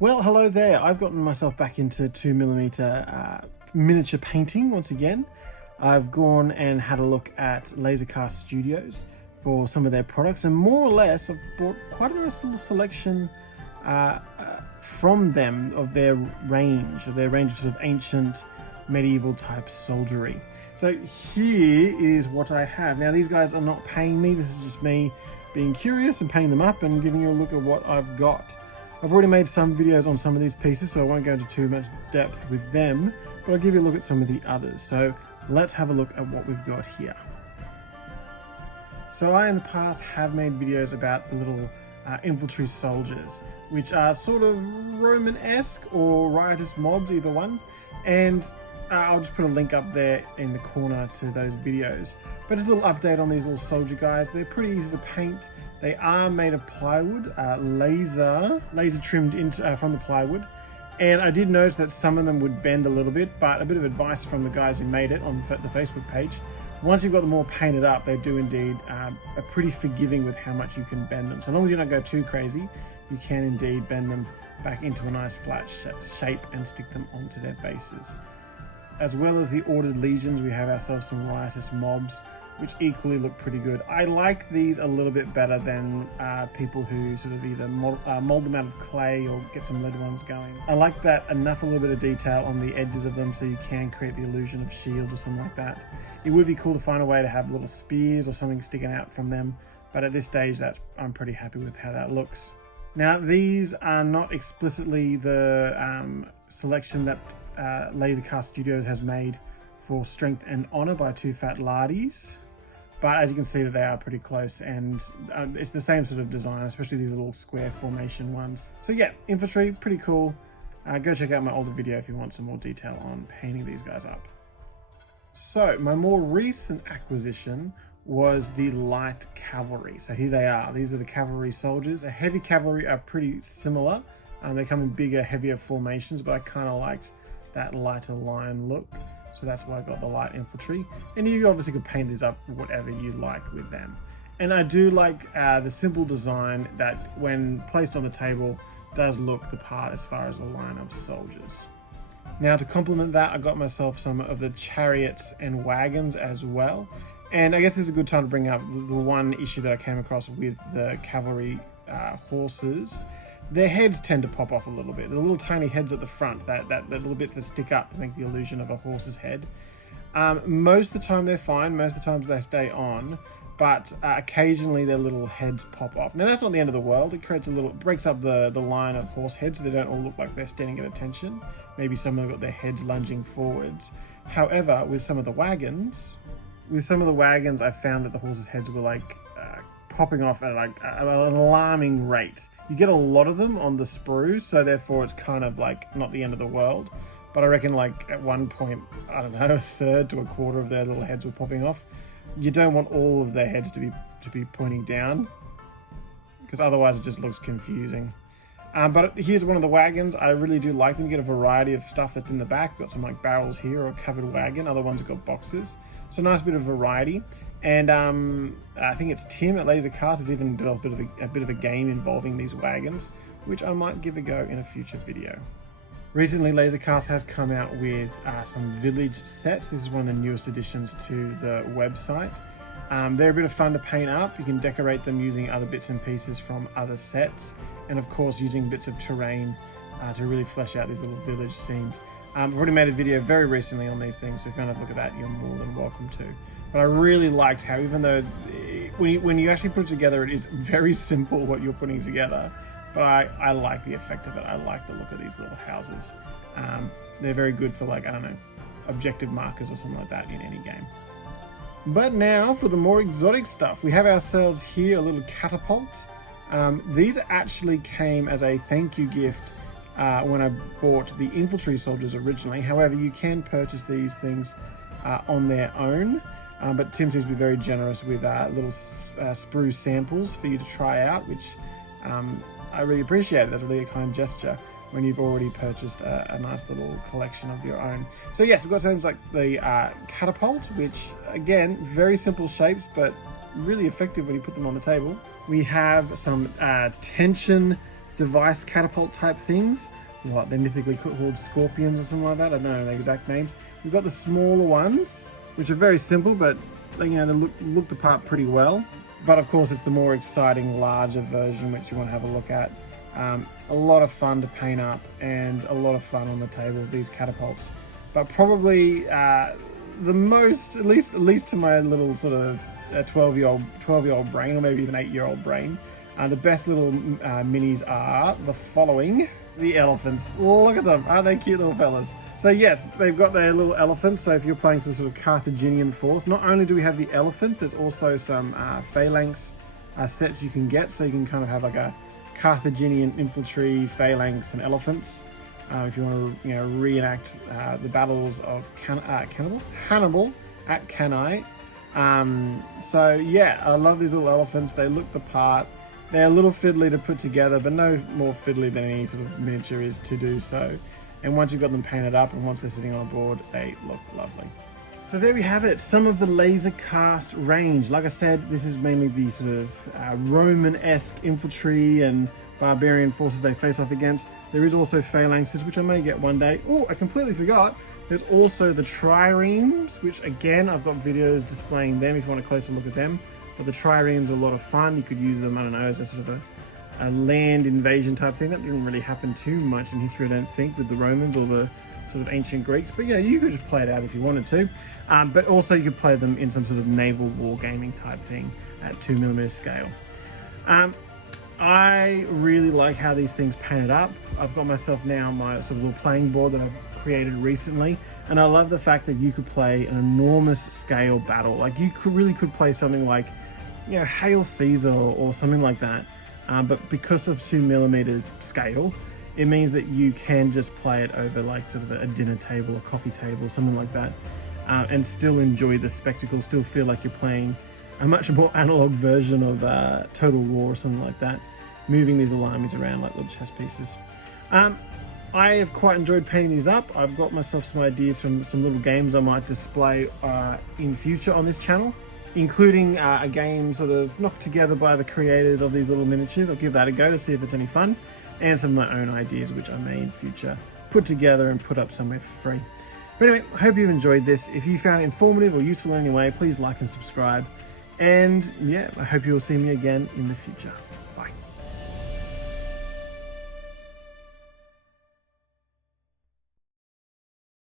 Well, hello there. I've gotten myself back into 2mm miniature painting once again. I've gone and had a look at Lasercast Studios for some of their products, and more or less I've bought quite a nice little selection from them of their range of sort of ancient medieval type soldiery. So here is what I have. Now these guys are not paying me, this is just me being curious and painting them up and giving you a look at what I've got. I've already made some videos on some of these pieces, so I won't go into too much depth with them, but I'll give you a look at some of the others. So let's have a look at what we've got here. So I in the past have made videos about the little infantry soldiers, which are sort of Roman-esque or riotous mobs, either one. And I'll just put a link up there in the corner to those videos. But just a little update on these little soldier guys. They're pretty easy to paint. They are made of plywood, laser trimmed into, from the plywood. And I did notice that some of them would bend a little bit, but a bit of advice from the guys who made it on the Facebook page. Once you've got them all painted up, they do indeed are pretty forgiving with how much you can bend them. So as long as you don't go too crazy, you can indeed bend them back into a nice flat shape and stick them onto their bases. As well as the ordered legions, we have ourselves some riotous mobs, which equally look pretty good. I like these a little bit better than people who sort of either mold them out of clay or get some lead ones going. I like that enough, a little bit of detail on the edges of them so you can create the illusion of shield or something like that. It would be cool to find a way to have little spears or something sticking out from them, but at this stage I'm pretty happy with how that looks. Now these are not explicitly the selection that Lasercast Studios has made for Strength and Honor by Two Fat Lardies, but as you can see that they are pretty close, and it's the same sort of design, especially these little square formation ones. So yeah, infantry, pretty cool. Go check out my older video if you want some more detail on painting these guys up. So my more recent acquisition was the light cavalry. So here they are. These are the cavalry soldiers. The heavy cavalry are pretty similar. They come in bigger, heavier formations, but I kind of liked that lighter line look. So that's why I got the light infantry. And you obviously could paint these up whatever you like with them. And I do like the simple design that when placed on the table does look the part as far as a line of soldiers. Now to complement that, I got myself some of the chariots and wagons as well. And I guess this is a good time to bring up the one issue that I came across with the cavalry horses. Their heads tend to pop off a little bit. The little tiny heads at the front, that little bits that stick up to make the illusion of a horse's head. Most of the time they're fine, most of the times they stay on, but occasionally their little heads pop off. Now that's not the end of the world. It creates breaks up the line of horse heads so they don't all look like they're standing at attention. Maybe some of them got their heads lunging forwards. However, with some of the wagons, I found that the horses' heads were like popping off at like an alarming rate. You get a lot of them on the sprues, so therefore it's kind of like not the end of the world. But I reckon like at one point, I don't know, a third to a quarter of their little heads were popping off. You don't want all of their heads to be pointing down, because otherwise it just looks confusing. But here's one of the wagons. I really do like them. You get a variety of stuff that's in the back. We've got some like barrels here or a covered wagon. Other ones have got boxes. So a nice bit of variety. And I think it's Tim at Lasercast has even developed a bit of a game involving these wagons, which I might give a go in a future video. Recently, Lasercast has come out with some village sets. This is one of the newest additions to the website. They're a bit of fun to paint up. You can decorate them using other bits and pieces from other sets, and of course using bits of terrain to really flesh out these little village scenes. I've already made a video very recently on these things, so if you want to look at that, you're more than welcome to. But I really liked how, even though when you actually put it together, it is very simple what you're putting together, but I like the effect of it. I like the look of these little houses. They're very good for, like, I don't know, objective markers or something like that in any game. But now for the more exotic stuff. We have ourselves here a little catapult. These actually came as a thank you gift when I bought the infantry soldiers originally. However, you can purchase these things on their own. But Tim seems to be very generous with little sprue samples for you to try out, which I really appreciate. That's really a kind gesture when you've already purchased a nice little collection of your own. So yes, we've got things like the catapult, which again, very simple shapes, but really effective when you put them on the table. We have some tension device catapult type things. What, they're mythically called scorpions or something like that. I don't know the exact names. We've got the smaller ones, which are very simple, but you know, they look the part pretty well. But of course, it's the more exciting, larger version which you want to have a look at. A lot of fun to paint up and a lot of fun on the table with these catapults. But probably the most, at least to my little sort of 12-year-old brain, or maybe even 8-year-old brain, the best little minis are the following. The elephants. Look at them. Aren't they cute little fellas? So yes, they've got their little elephants. So if you're playing some sort of Carthaginian force, not only do we have the elephants, there's also some phalanx sets you can get. So you can kind of have like a Carthaginian infantry, phalanx, and elephants. If you want to, reenact the battles of Hannibal at Cannae. So yeah, I love these little elephants. They look the part. They're a little fiddly to put together, but no more fiddly than any sort of miniature is to do so. And once you've got them painted up and once they're sitting on a board, they look lovely. So there we have it, some of the laser cast range. Like I said, this is mainly the sort of Roman-esque infantry and barbarian forces they face off against. There is also phalanxes, which I may get one day. Oh, I completely forgot. There's also the triremes, which again, I've got videos displaying them if you want a closer look at them. But the triremes are a lot of fun. You could use them, I don't know, as a sort of a land invasion type thing. That didn't really happen too much in history, I don't think, with the Romans or the sort of ancient Greeks. But you could just play it out if you wanted to. But also you could play them in some sort of naval wargaming type thing at 2mm scale. I really like how these things painted up. I've got myself now my sort of little playing board that I've created recently, and I love the fact that you could play an enormous scale battle. Like you really could play something like, Hail Caesar or something like that. But because of 2mm scale, it means that you can just play it over like sort of a dinner table, a coffee table, something like that, and still enjoy the spectacle, still feel like you're playing a much more analog version of Total War or something like that, moving these little armies around like little chess pieces. I have quite enjoyed painting these up. I've got myself some ideas from some little games I might display in future on this channel, including a game sort of knocked together by the creators of these little miniatures. I'll give that a go to see if it's any fun, and some of my own ideas which I may in future put together and put up somewhere for free. But anyway, I hope you've enjoyed this. If you found it informative or useful in any way, please like and subscribe. And yeah, I hope you will see me again in the future.